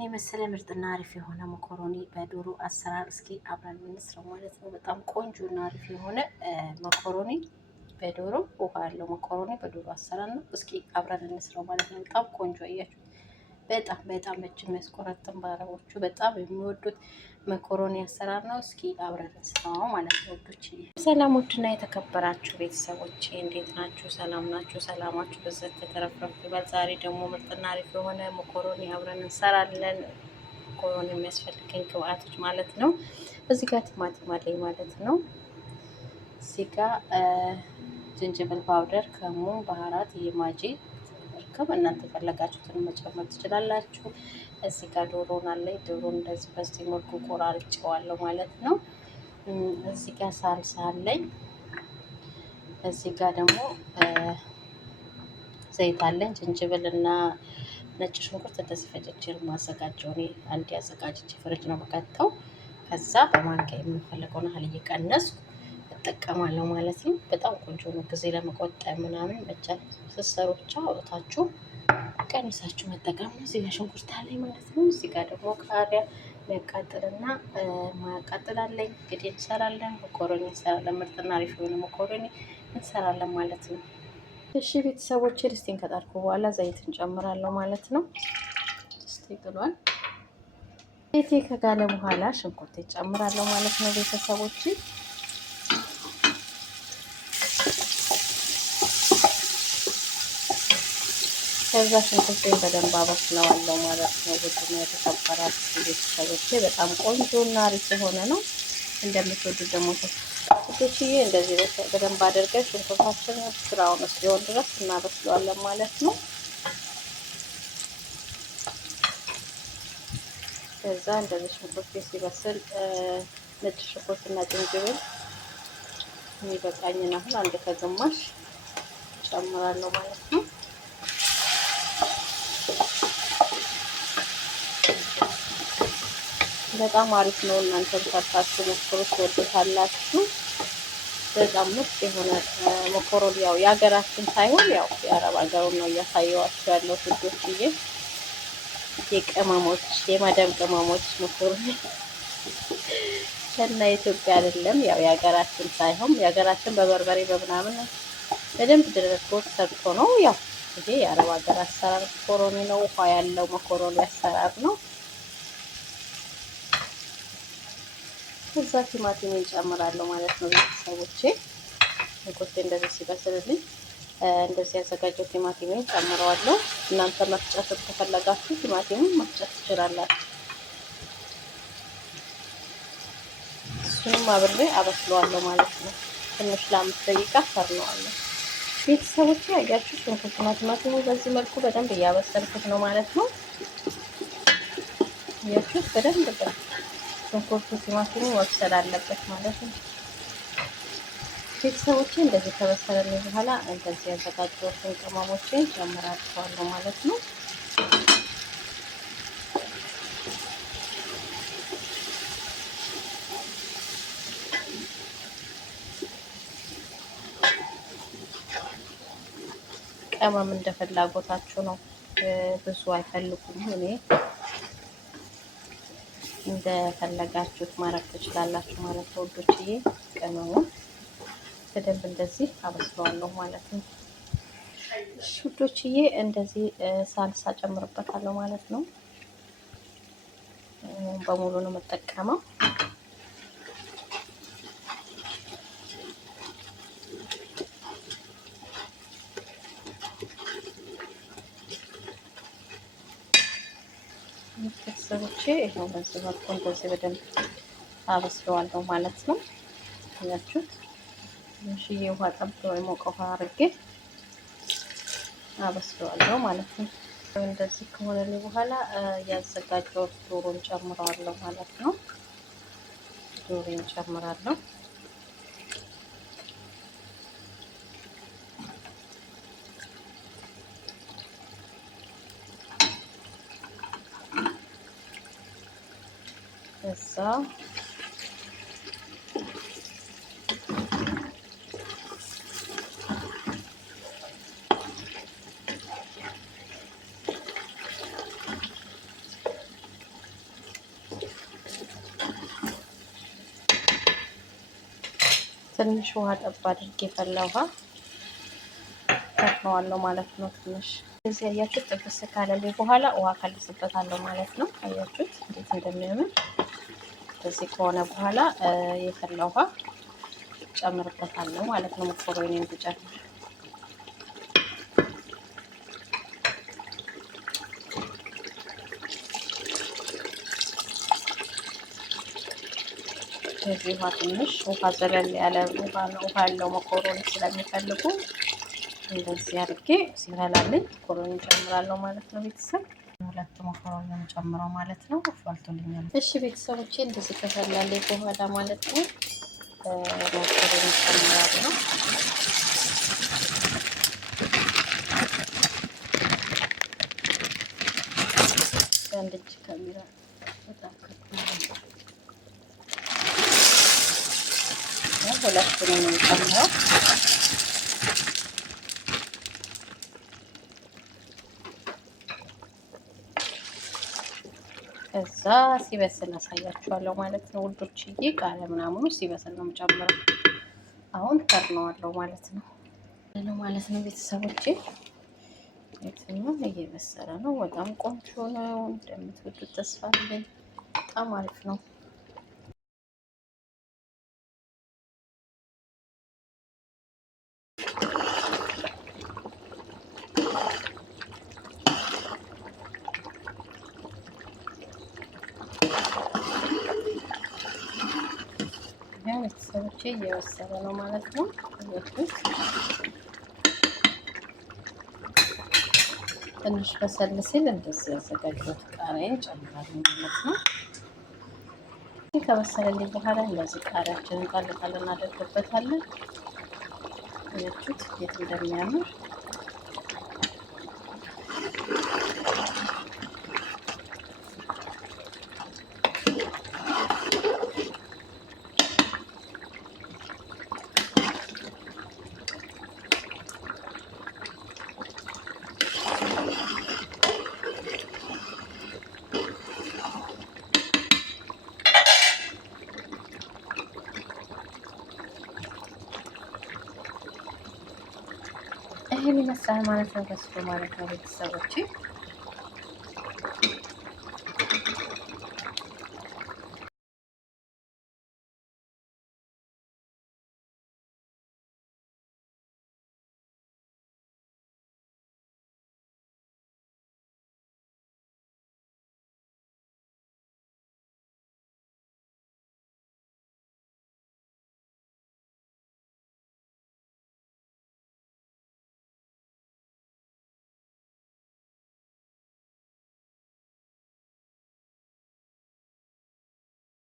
ይህን የመሰለ ምርጥና አሪፍ የሆነ መኮሮኒ በዶሮ አሰራር እስኪ አብረን እንስራው ማለት ነው። በጣም ቆንጆና አሪፍ የሆነ መኮሮኒ በዶሮ ውሃ ያለው መኮሮኒ በዶሮ አሰራር ነው። እስኪ አብረን እንስራው ማለት ነው። በጣም ቆንጆ አያችሁ። በጣም እጅ የሚያስቆረጥም በአረቦቹ በጣም የሚወዱት መኮሮኒ አሰራር ነው። እስኪ አብረን እንስራው ማለት ነው። ወዶች ሰላሞችና የተከበራችሁ ቤተሰቦች እንዴት ናችሁ? ሰላም ናችሁ? ሰላማችሁ በዘት ተተረፍረፍ ይበል። ዛሬ ደግሞ ምርጥና አሪፍ የሆነ መኮሮኒ አብረን እንሰራለን። መኮሮኒ የሚያስፈልገኝ ግብአቶች ማለት ነው። እዚህ ጋር ቲማቲም አለኝ ማለት ነው። እዚህ ጋር ዝንጅብል ፓውደር፣ ከሙን፣ ባህራት፣ የማጂ እናንተ የፈለጋችሁትን መጨመር ትችላላችሁ። እዚህ ጋር ዶሮን አለኝ። ዶሮን እንደዚህ በዚህ መልኩ ቆራርጬዋለሁ ማለት ነው። እዚህ ጋር ሳልሳ አለኝ። እዚህ ጋር ደግሞ ዘይት አለኝ። ዝንጅብል እና ነጭ ሽንኩርት እንደዚህ ፈጭቼ ማዘጋጀው እኔ አንድ ያዘጋጅቼ ፍሪጅ ነው የምከተው። ከዛ በማንኪያ የምንፈልገውን ያህል እየቀነስኩ እጠቀማለሁ ማለት ነው። በጣም ቆንጆ ነው። ጊዜ ለመቆጠብ ምናምን መቻል ስትሰሩ ብቻ አውጥታችሁ ቀንሳችሁ መጠቀም ነው። እዚህ ጋር ሽንኩርት አለኝ ማለት ነው። እዚህ ጋር ደግሞ ቃሪያ የሚያቃጥልና ማያቃጥል አለኝ። እንግዲህ እንሰራለን፣ መኮረኒ እንሰራለን። ምርጥና አሪፍ የሆነ መኮረኒ እንሰራለን ማለት ነው። እሺ ቤተሰቦቼ ድስቴን ከጣድኩ በኋላ ዘይት እንጨምራለሁ ማለት ነው። ድስቴ ግሏል። ዘይቴ ከጋለ በኋላ ሽንኩርት እጨምራለሁ ማለት ነው ቤተሰቦቼ። ከዛ ሽንኩርቴን በደንብ አበስለዋለሁ ማለት ነው። ውድና የተከበራችሁ ቤተሰቦቼ በጣም ቆንጆና አሪፍ የሆነ ነው። እንደምትወዱት ደግሞ ተስፋዬ እንደዚህ በደንብ አድርገን ሽንኩርታችንን ብራውን እስኪሆን ድረስ እናበስለዋለን ማለት ነው። ከዛ እንደዚህ ሽንኩርቴ ሲበስል ነጭ ሽንኩርትና ዝንጅብል የሚበቃኝን አሁን አንድ ከግማሽ ጨምራለሁ ማለት ነው። በጣም አሪፍ ነው። እናንተም ሰርታችሁ ሞክሩት፣ ትወዱታላችሁ። በጣም ምርጥ የሆነ መኮሮኒ ያው የሀገራችን ሳይሆን ያው የአረብ ሀገሩን ነው እያሳየዋችሁ ያለው ውዶችዬ። የቅመሞች የማዳም ቅመሞች መኮሮኒ እና ኢትዮጵያ አይደለም ያው የሀገራችን ሳይሆን የሀገራችን በበርበሬ በምናምን በደንብ ድረጎ ሰርቶ ነው። ያው ይሄ የአረብ ሀገር አሰራር መኮሮኒ ነው። ውሃ ያለው መኮሮኒ አሰራር ነው። ከዛ ቲማቲም እንጨምራለሁ ማለት ነው ቤተሰቦቼ። ሽንኩርቴ እንደዚህ ሲበስልልኝ እንደዚህ ያዘጋጀው ቲማቲሜን ጨምረዋለሁ። እናንተ መፍጨት ከፈለጋችሁ ቲማቲሙን መፍጨት ትችላላችሁ። እሱንም አብሬ አበስለዋለሁ ማለት ነው። ትንሽ ለ5 ደቂቃ ፈርነዋለሁ ቤተሰቦቼ። ያያችሁ ሽንኩርትና ቲማቲሙ በዚህ መልኩ በደንብ እያበሰልኩት ነው ማለት ነው። ያያችሁ በደንብ ሽንኩርቱ ቲማቲሙ መብሰል አለበት ማለት ነው ቤተሰቦቼ። እንደዚህ ከበሰለልኝ በኋላ እንደዚህ ያዘጋጀሁትን ቅመሞችን ጨምራቸዋለሁ ማለት ነው። ቅመም እንደ ፍላጎታችሁ ነው። ብዙ አይፈልጉም። እኔ እንደፈለጋችሁት ማድረግ ትችላላችሁ ማለት ነው ውዶችዬ። ቅመሙን በደንብ እንደዚህ አበስለዋለሁ ማለት ነው። እሺ ውዶችዬ እንደዚህ ሳልሳ ጨምርበታለሁ ማለት ነው። በሙሉ ነው የምጠቀመው። ቤተሰቦቼ ይሄው በዚህ መልኩ እንደዚህ በደንብ አበስለዋለሁ ማለት ነው። ያችሁት ትንሽዬ ውሃ ጠብቶ የሞቀ ውሃ አድርጌ አበስለዋለሁ ማለት ነው። እንደዚህ ከሆነልኝ በኋላ ያዘጋጀሁት ዶሮን ጨምረዋለሁ ማለት ነው። ዶሮን ጨምራለሁ። እዛ ትንሽ ውሃ ጠብ አድርጌ የፈላ ውሃ ከፍነዋለሁ ማለት ነው። ትንሽ እዚህ አያችሁት፣ ጥብስ ካለልኝ በኋላ ውሃ ከልስበታለሁ ማለት ነው። አያችሁት እንዴት እንደሚያምር። እዚህ ከሆነ በኋላ የፈላ ውሃ ጨምርበታለሁ ማለት ነው። መኮረኒ እንዲጨምር ከዚህ ውሃ ትንሽ ውሃ ዘለል ያለ ውሃ ነው። ውሃ ያለው መኮረኒ ስለሚፈልጉ እንደዚህ አድርጌ ሲፈላልኝ መኮረኒ ጨምራለሁ ማለት ነው። ቤተሰብ ሁለት መኮረኒ ነው ጨምረው ማለት ነው። ፈልቶልኛል። እሺ ቤተሰቦቼ እንደዚህ ከፈላልኝ በኋላ ማለት ነው መኮረኒ ጨምራለሁ። አንድ እጅ ካሜራ በጣም ሁለቱን ነው የምጨምረው። ከዛ ሲበስል አሳያችኋለሁ ማለት ነው ውዶችዬ። ቃሪያ ምናምኑ ሲበስል ነው የምጨምረው። አሁን ከርነዋለሁ ማለት ነው ቤተሰቦቼ። የትኛው እየበሰለ ነው። በጣም ቆንጆ ነው። እንደምትወዱት ተስፋ አለኝ። በጣም አሪፍ ነው። ቤተሰቦቼ እየበሰለ ነው ማለት ነው። ትንሽ በሰል ሲል እንደዚህ ያዘጋጀሁት ቃሪያ ጨምራለሁ ማለት ነው። ከበሰለልኝ በኋላ እንደዚህ ቃሪያችንን ጣል ጣል እናደርግበታለን። አያችሁት የት እንደሚያምር። ይህን ይመስላል ማለት ነው። በስሎ ማለት ነው ቤተሰቦቼ።